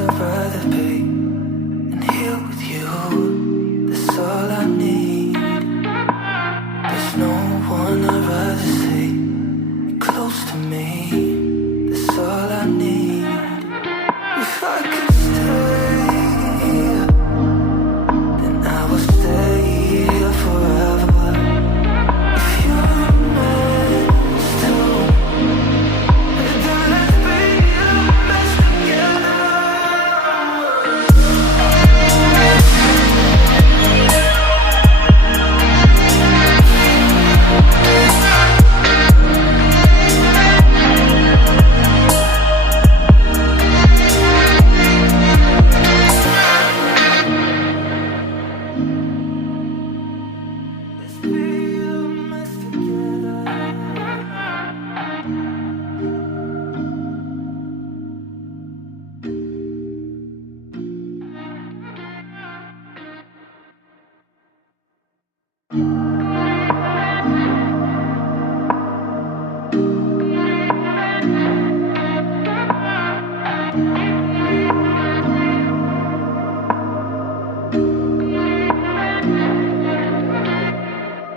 I'd rather be, and here with you, that's all I need. There's no one I'd rather see close to me, that's all I need. If I could stay, then I would stay here forever. If you're meant to, then let's be a mess together.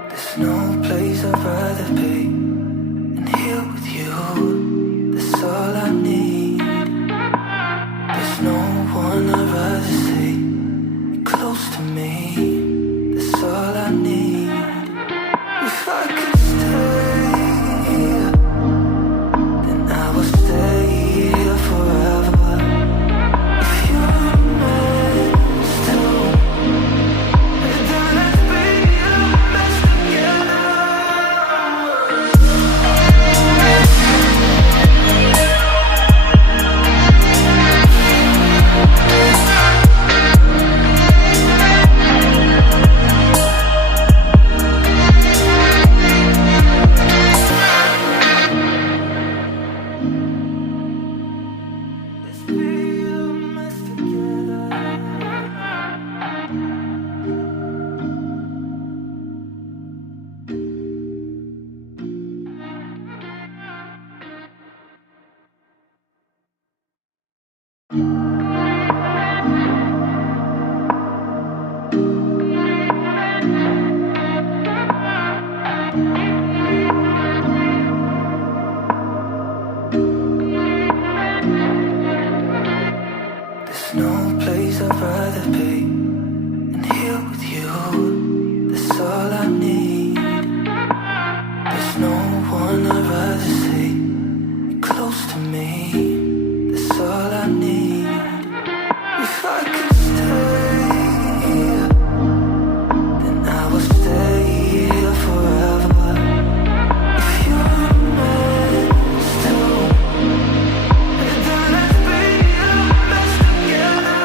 There's no place I'd rather be, and here with you, that's all I need. There's no one I'd rather see close to me, that's all I need. If I could stay, then I would stay here forever. If you're meant to, then let's be a mess together. Let's be a mess together. There's no place I'd rather be, and here with you, that's all I need. There's no one I'd rather see close to me, that's all I need. If I could stay, then I would stay here forever. If you're meant to, then let's be a mess together.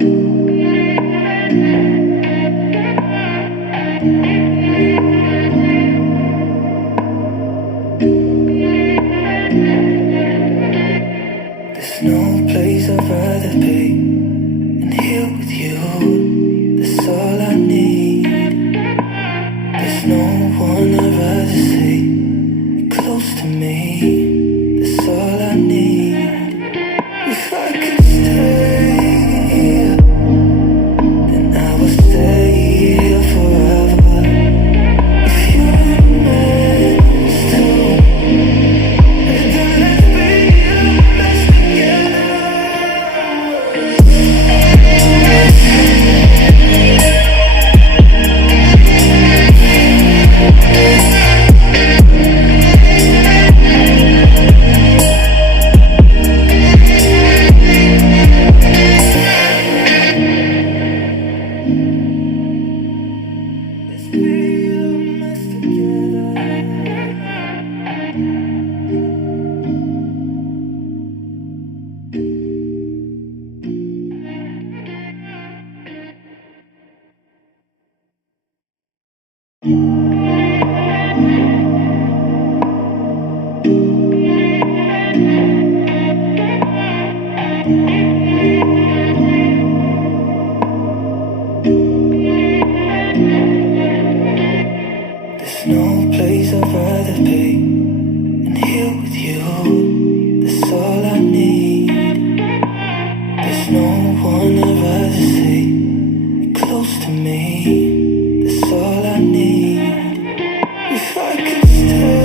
There's no place I'd rather be than here with you. That's all I need. There's no one I'd rather see close to me. That's all I need. If I could stay, then I would stay here forever. If you're meant to, then let's be the best together. Let's be the best There's no place I'd rather be than here with you. That's all I need. There's no one I'd rather see close to me. That's all I need. If I could stay.